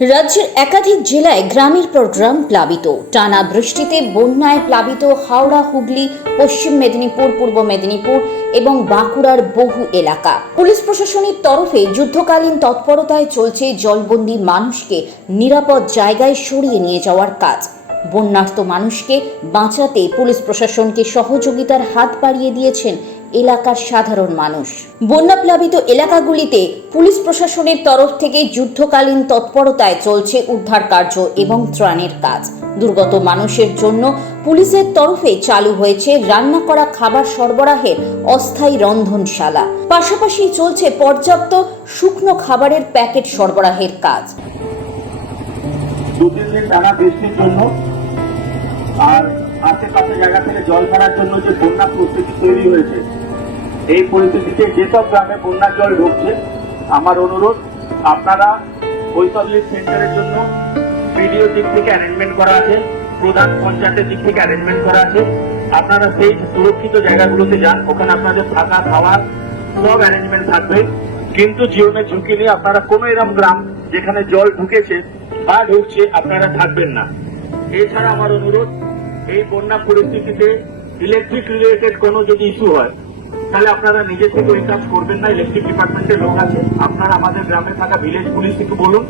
রাজ্যের একাধিক জেলায় গ্রামের পর গ্রাম প্লাবিত। টানা বৃষ্টিতে বন্যায় প্লাবিত হাওড়া, হুগলি, পশ্চিম মেদিনীপুর, পূর্ব মেদিনীপুর এবং বাঁকুড়ার বহু এলাকা। পুলিশ প্রশাসনের তরফে যুদ্ধকালীন তৎপরতায় চলছে জলবন্দি মানুষকে নিরাপদ জায়গায় সরিয়ে নিয়ে যাওয়ার কাজ। বন্যার্ত মানুষকে বাঁচাতে পুলিশ প্রশাসনকে সহযোগিতার হাত বাড়িয়ে দিয়েছেন এলাকার সাধারণ মানুষ। বন্যাপ্লাবিত এলাকাগুলিতে পুলিশ প্রশাসনের তরফ থেকে যুদ্ধকালীন তৎপরতায় চলছে উদ্ধার কার্য এবং ত্রাণের কাজ। দুর্গত মানুষের জন্য পুলিশের তরফে চালু হয়েছে রান্না করা খাবার সরবরাহের অস্থায়ী রন্ধনশালা। পাশাপাশি চলছে পর্যাপ্ত শুকনো খাবারের প্যাকেট সরবরাহের কাজ। দু দিন টানা বৃষ্টির জন্য আর আশেপাশে জায়গা থেকে জল ছাড়ার জন্য যে বন্যা পরিস্থিতি তৈরি হয়েছে, এই পরিস্থিতিতে যেসব গ্রামে বন্যার জল ঢুকছে, আমার অনুরোধ, আপনারা ওইসব সেন্টারের জন্য ভিডিও দিক থেকে অ্যারেঞ্জমেন্ট করা আছে, প্রধান পঞ্চায়েতের দিক থেকে অ্যারেঞ্জমেন্ট করা আছে। আপনারা সেই সুরক্ষিত জায়গাগুলোতে যান, ওখানে আপনাদের থাকা, খাওয়া সব অ্যারেঞ্জমেন্ট থাকবে। কিন্তু জীবনের ঝুঁকি নিয়ে আপনারা কোনো এরকম গ্রাম যেখানে জল ঢুকেছে বা ঢুকছে আপনারা থাকবেন না। এছাড়া আমার অনুরোধ এই বন্যা পরিস্থিতিতে ইলেকট্রিক রিলেটেড কোনো যদি ইস্যু হয়, তাহলে আপনারা নিজে থেকে ওই কাজ করবেন না। ইলেকট্রিক ডিপার্টমেন্টের লোক আছে। আপনারা আমাদের গ্রামে থাকা ভিলেজ পুলিশ থেকে বলুন।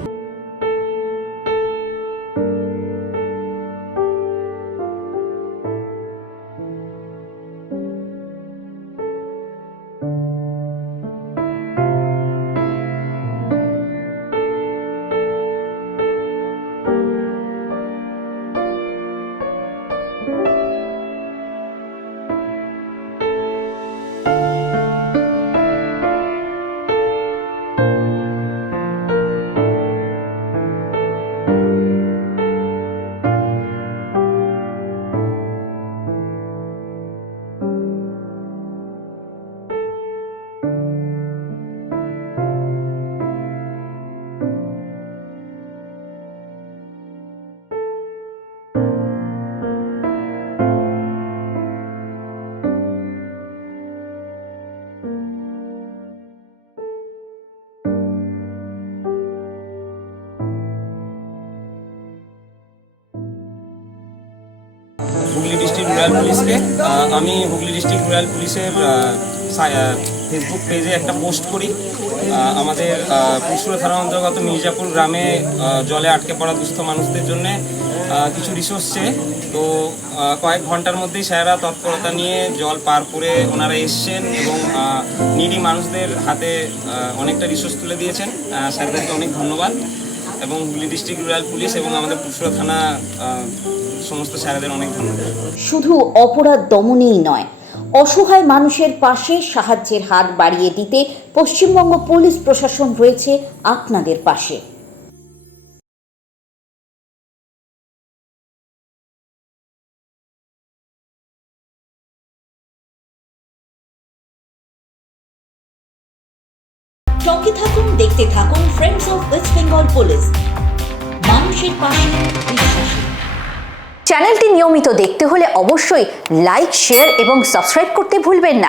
হুগলি ডিস্ট্রিক্ট রুরাল পুলিশকে। আমি হুগলি ডিস্ট্রিক্ট রুরাল পুলিশের ফেসবুক পেজে একটা পোস্ট করি। আমাদের পুষ্পুর থানা অন্তর্গত মির্জাপুর গ্রামে জলে আটকে পড়া দুস্থ মানুষদের জন্য কিছু রিসোর্স চেয়ে তো কয়েক ঘণ্টার মধ্যেই স্যারেরা তৎপরতা নিয়ে জল পার করে ওনারা এসছেন এবং নিডি মানুষদের হাতে অনেকটা রিসোর্স তুলে দিয়েছেন। স্যারদেরকে অনেক ধন্যবাদ। এবং হুগলি ডিস্ট্রিক্ট রুরাল পুলিশ এবং আমাদের পুষ্পুর থানা সমস্ত স্যারদের অনেক ধন্যবাদ। শুধু অপরাধ দমনেই নয়, অসহায় মানুষের পাশে সাহায্যের হাত বাড়িয়ে দিতে পশ্চিমবঙ্গ পুলিশ প্রশাসন রয়েছে আপনাদের পাশে। সঙ্গে থাকুন, দেখতে থাকুন friends of West Bengal police মানুষের পাশে বিশ্বাসী। চ্যানেলটি নিয়মিত দেখতে হলে অবশ্যই লাইক শেয়ার এবং সাবস্ক্রাইব করতে ভুলবেন না।